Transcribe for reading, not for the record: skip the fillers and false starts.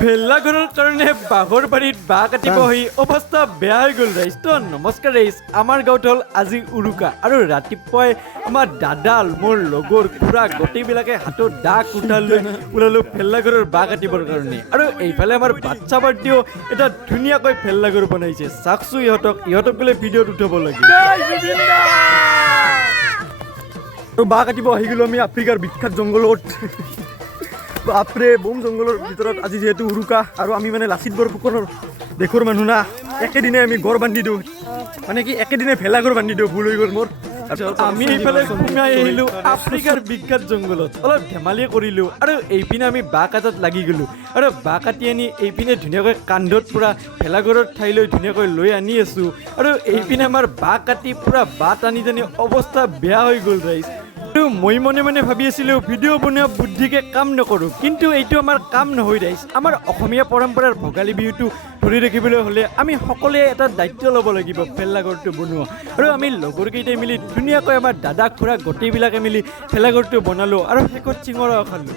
ভেলাঘৰৰ কাৰণে বাঘৰ বাৰীত বাঁহ কাটিব আহি অৱস্থা বেয়া হৈ গ'ল ৰাইজ। তো নমস্কাৰ ৰাইজ, আমাৰ গাঁৱত হ'ল আজি উৰুকা আৰু ৰাতিপুৱাই আমাৰ দাদাল মোৰ লগৰ খুৰা গোটেইবিলাকে হাতত দা কোঠাল লৈ ওলালো ভেলাঘৰৰ বাঁহ কাটিবৰ কাৰণে। আৰু এইফালে আমাৰ বাচ্চা পাৰ্টিও এটা ধুনীয়াকৈ ভেলাঘৰ বনাইছে। চাওকচোন ইহঁতক বোলে ভিডিঅ'ত উঠাব লাগে। আৰু বাঁহ কাটিব আহি গ'লো আমি আফ্ৰিকাৰ বিখ্যাত জংঘলত। বাপৰে বম জংঘলৰ ভিতৰত আজি যিহেতু উৰুকা আৰু আমি মানে লাচিত বৰফুকনৰ দেশৰ মানুহ না, একেদিনে আমি গড় বান্ধি দিওঁ, মানে কি একেদিনে ভেলাঘৰ বান্ধি দিওঁ, ভুল হৈ গ'ল মোৰ। আমি এইফালে সোমাই আহিলো আফ্ৰিকাৰ বিখ্যাত জংঘলত, অলপ ধেমালি কৰিলো আৰু এইপিনে আমি বাঁহ কাটাত লাগি গ'লো আৰু বাঁহ কাটি আনি এইপিনে ধুনীয়াকৈ কান্ধত পুৰা ভেলাঘৰৰ ঠাইলৈ ধুনীয়াকৈ লৈ আনি আছো। আৰু এইপিনে আমাৰ বাঁহ কাটি পুৰা বাঁহ টানি টানি অৱস্থা বেয়া হৈ গ'ল ৰাইজ। আৰু মই মনে মনে ভাবি আছিলোঁ ভিডিঅ' বনোৱা বুদ্ধিকে কাম নকৰোঁ, কিন্তু এইটো আমাৰ কাম নহয় ৰাইজ। আমাৰ অসমীয়া পৰম্পৰাৰ ভোগালী বিহুটো ধৰি ৰাখিবলৈ হ'লে আমি সকলোৱে এটা দায়িত্ব ল'ব লাগিব ভেলাঘৰটো বনোৱা। আৰু আমি লগৰকেইটাই মিলি ধুনীয়াকৈ আমাৰ দাদা খুৰা গোটেইবিলাকে মিলি ভেলাঘৰটো বনালোঁ আৰু শেষত চিঙৰাও খালোঁ।